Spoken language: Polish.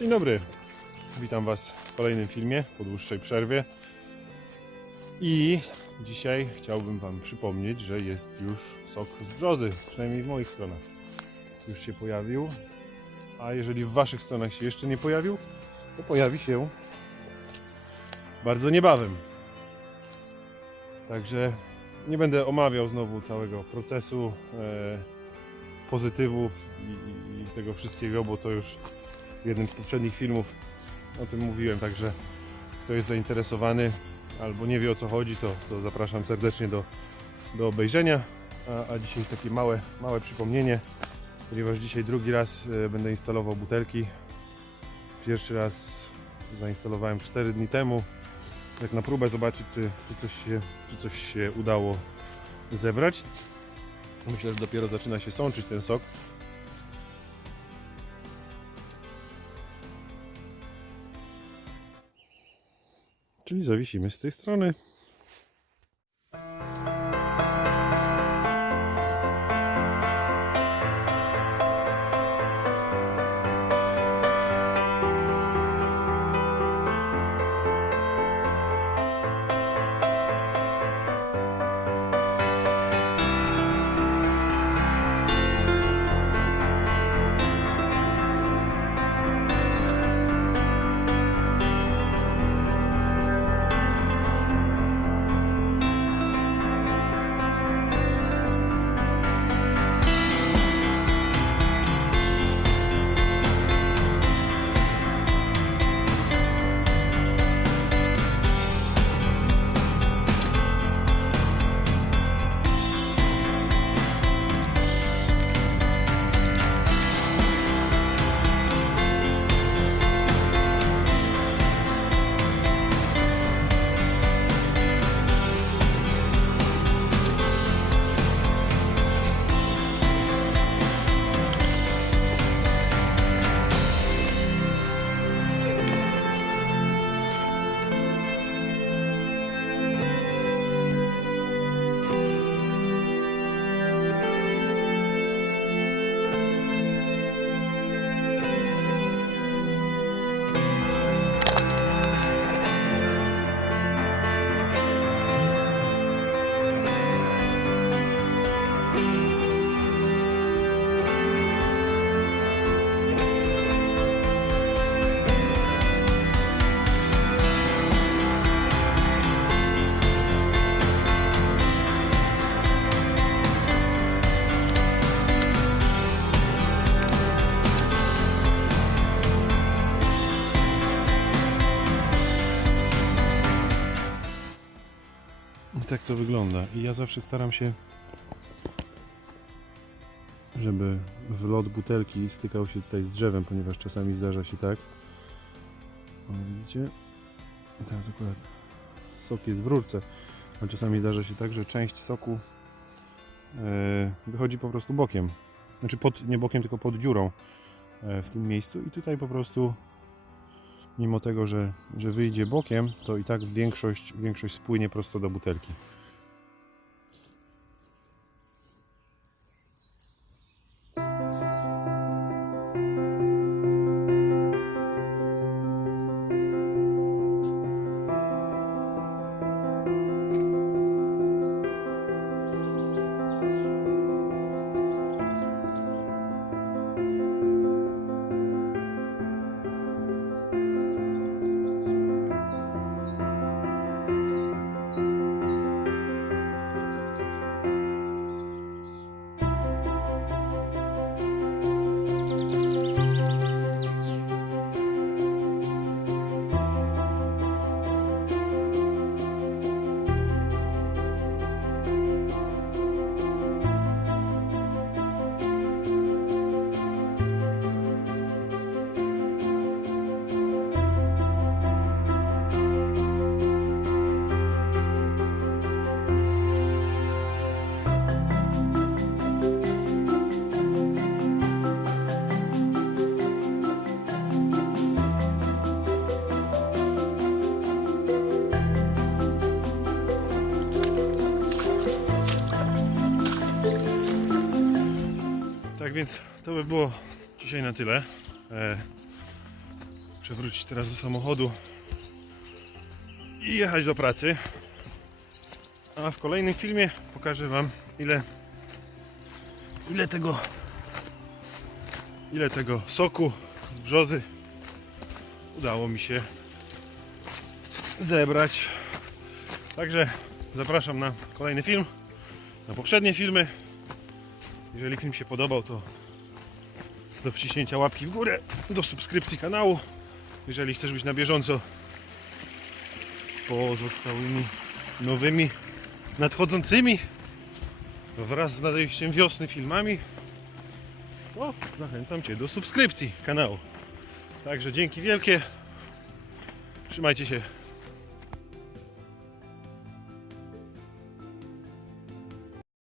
Dzień dobry. Witam Was w kolejnym filmie po dłuższej przerwie. I dzisiaj chciałbym Wam przypomnieć, że jest już sok z brzozy, przynajmniej w moich stronach. Już się pojawił. A jeżeli w Waszych stronach się jeszcze nie pojawił, to pojawi się bardzo niebawem. Także nie będę omawiał znowu całego procesu, e, pozytywów i, i, i tego wszystkiego, bo to już w jednym z poprzednich filmów o tym mówiłem, także kto jest zainteresowany albo nie wie o co chodzi, to, to zapraszam serdecznie do, do obejrzenia. A, a dzisiaj takie małe, małe przypomnienie, ponieważ dzisiaj drugi raz e, będę instalował butelki. Pierwszy raz zainstalowałem 4 dni temu, tak na próbę zobaczyć, czy, czy, coś, się, czy coś się udało zebrać. Myślę, że dopiero zaczyna się sączyć ten sok. Czyli zawisimy z tej strony. Tak to wygląda. I ja zawsze staram się, żeby wlot butelki stykał się tutaj z drzewem, ponieważ czasami zdarza się tak. O, widzicie? Teraz akurat sok jest w rurce, ale czasami zdarza się tak, że część soku e, wychodzi po prostu bokiem. Znaczy pod, nie bokiem, tylko pod dziurą e, w tym miejscu i tutaj po prostu mimo tego, że, że wyjdzie bokiem, to i tak większość, większość spłynie prosto do butelki. Więc to by było dzisiaj na tyle. E, Muszę wrócić teraz do samochodu i jechać do pracy. A w kolejnym filmie pokażę Wam ile ile tego ile tego soku z brzozy udało mi się zebrać. Także zapraszam na kolejny film, na poprzednie filmy. Jeżeli film się podobał, to do wciśnięcia łapki w górę, do subskrypcji kanału. Jeżeli chcesz być na bieżąco z pozostałymi nowymi, nadchodzącymi wraz z nadejściem wiosny filmami, to zachęcam Cię do subskrypcji kanału. Także dzięki wielkie. Trzymajcie się.